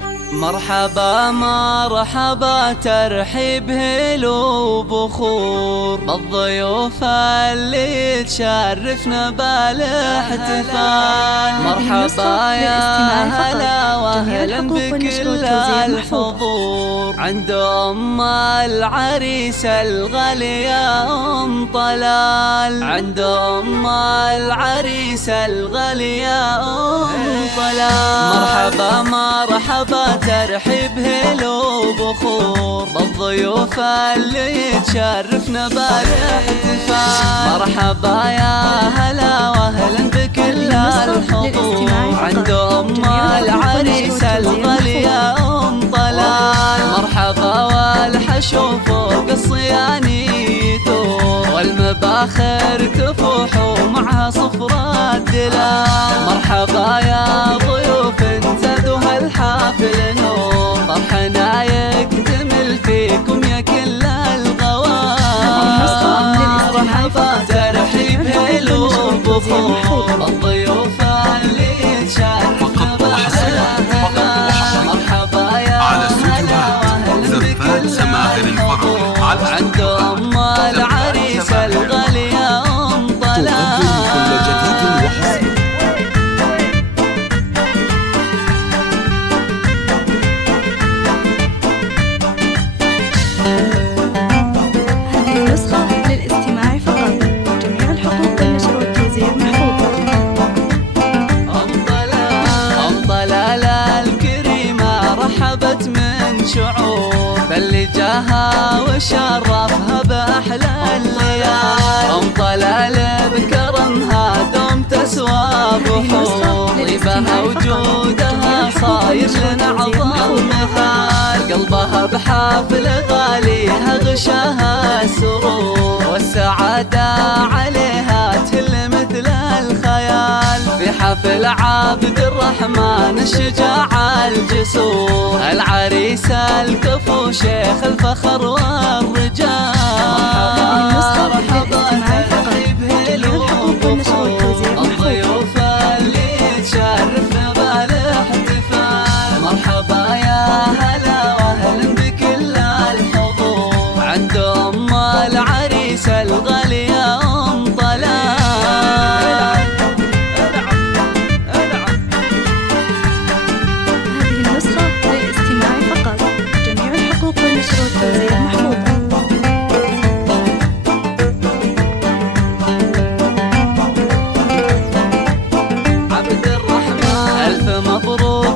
مرحبا مرحبا ترحيب هلو بخور بالضيوف اللي تشرفنا بالاحتفال. مرحبا يا هلا واهلا بكل الحضور عند ام العريس الغالية ام طلال، عند ام العريس الغالية ام طلال. مرحبا مرحبا ترحيب هلو بخور بالضيوف اللي تشرفنا بالاحتفال. مرحبا يا هلا واهلا بكل الحضور عند ام العريس الغالية ام طلال. مرحبا والحشو فوق الصياني يدور والمباخر تفوح ومعها صفرة دلال. مرحبا يا ضيوف زادوا هالحافل نور فرحنا يكتمل فيكم يا كل الغوار. مرحبا ترحيب هلو بخور الضيوف اللي تشرفنا بالاحتفال. مرحبا يا هلا واهلا بكل الحضور عند ام العريس الغالية ام طلال. شعور باللي جاها وشرفها بأحلى الليال. ام طلال بكرمها دوم تسوى بحور طيبها وجودها صاير لنا عظم مثال. قلبها بحافل غاليها غشاها السرور والسعادة عليها تهل مثل الخيال. في حفل عبد الرحمن الشجاع الجسور العريس الكفو شيخ الفخر والرجال. مرحبا ترحيب هلو بخور الضيوف اللي تشرفنا بالاحتفال. مرحبا يا هلا واهلا بكل الحضور عند ام العريس الغالية ام طلال.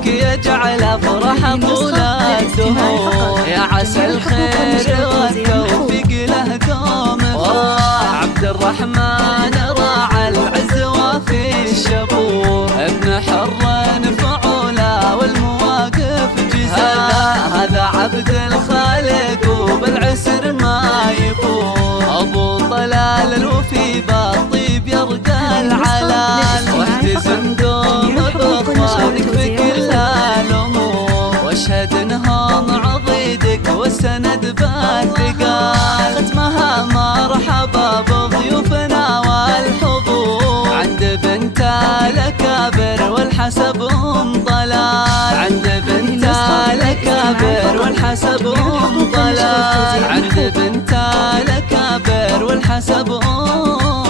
يجعل افرح طول الدهور يا عسى الخير والتوفيق له دوم فرح. عبد الرحمن راعى العز وفي الشبور ابن حر فعولا والمواقف جزال. هذا عبد الخالق وبالعسر ما يفور ابو طلال الوفي بالطيب يرقى العلال. واحتزم دوم باخوانك في كل الامور واشهد انهم عضيدك والسند بالثقال. ختمها مرحبا بضيوفنا والحضور عند بنت الاكابر والحسب ام طلال. عند بنت الاكابر والحسب ام طلال. عند بنت الاكابر والحسب ام